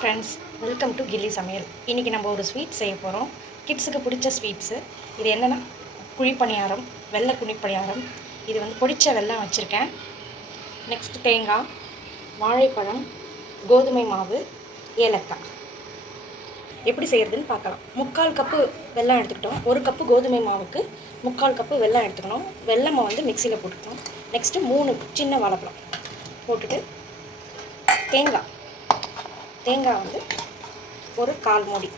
Friends welcome to கில்லி சமையல். இன்றைக்கி நம்ம ஒரு ஸ்வீட் செய்ய போகிறோம் கிட்ஸுக்கு பிடிச்ச ஸ்வீட்ஸு இது என்னென்னா குழிப்பணியாரம் வெள்ளை குழிப்பணியாரம். இது வந்து பிடிச்ச வெல்லம் வச்சுருக்கேன். நெக்ஸ்ட் தேங்காய் வாழைப்பழம் கோதுமை மாவு ஏலக்காய். எப்படி செய்கிறதுன்னு பார்க்கலாம். முக்கால் கப்பு வெல்லம் எடுத்துக்கிட்டோம். ஒரு கப்பு கோதுமை மாவுக்கு முக்கால் கப்பு வெல்லம் எடுத்துக்கணும். வெல்லமை வந்து மிக்சியில் போட்டுக்கணும். நெக்ஸ்ட்டு மூணு சின்ன வாழைப்பழம் போட்டுட்டு தேங்காய். தேங்காய் வந்து ஒரு கால் மூடி.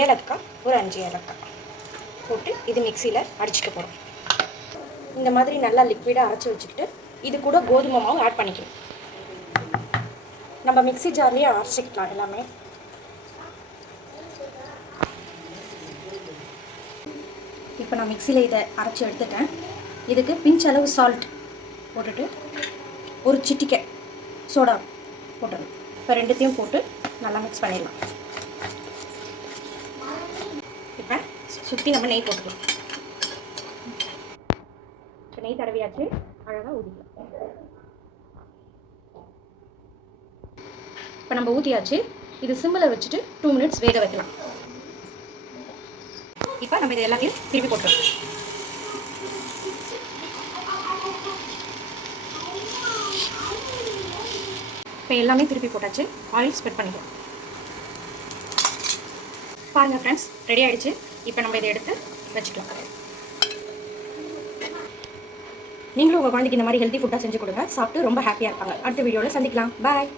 ஏலக்காய் ஒரு அஞ்சு ஏலக்காய் போட்டு இது மிக்சியில் அடிச்சுக்க போகிறோம் இந்த மாதிரி நல்லா லிக்விடாக அரைச்சி வச்சுக்கிட்டு இது கூட கோதுமை மாவு ஆட் பண்ணிக்கணும். நம்ம மிக்சி ஜார்லேயே அரைச்சிக்கலாம் எல்லாமே. இப்போ நான் மிக்சியில் இதை அரைச்சி எடுத்துட்டேன். இதுக்கு பிஞ்ச் அளவு சால்ட் போட்டுட்டு ஒரு சிட்டிக்கை சோடா போட்டுடணும். இப்போ ரெண்டுத்தையும் போட்டு நல்லா மிக்ஸ் பண்ணிடலாம். இப்போ சுற்றி நம்ம நெய் போட்டுக்கலாம். இப்போ நெய் தடவையாச்சு. அழகாக ஊற்றிக்கலாம் இப்போ நம்ம ஊற்றியாச்சு இது சிம்மில் வச்சுட்டு டூ மினிட்ஸ் வேக வைக்கலாம். இப்போ நம்ம இது எல்லாத்தையும் திருப்பி போட்டுருவோம் இப்போ எல்லாமே திருப்பி போட்டாச்சு. ஆயில் ஸ்ப்ரெட் பண்ணிக்கலாம். பாருங்கள் ஃப்ரெண்ட்ஸ் ரெடி ஆயிடுச்சு. இப்போ நம்ம இதை எடுத்து வச்சுக்கலாம். நீங்களும் உங்கள் குழந்தைக்கு இந்த மாதிரி ஹெல்த்தி ஃபுட்டாக செஞ்சு கொடுங்க. சாப்பிட்டு ரொம்ப ஹாப்பியாக இருப்பாங்க. அடுத்த வீடியோவில் சந்திக்கலாம். பாய்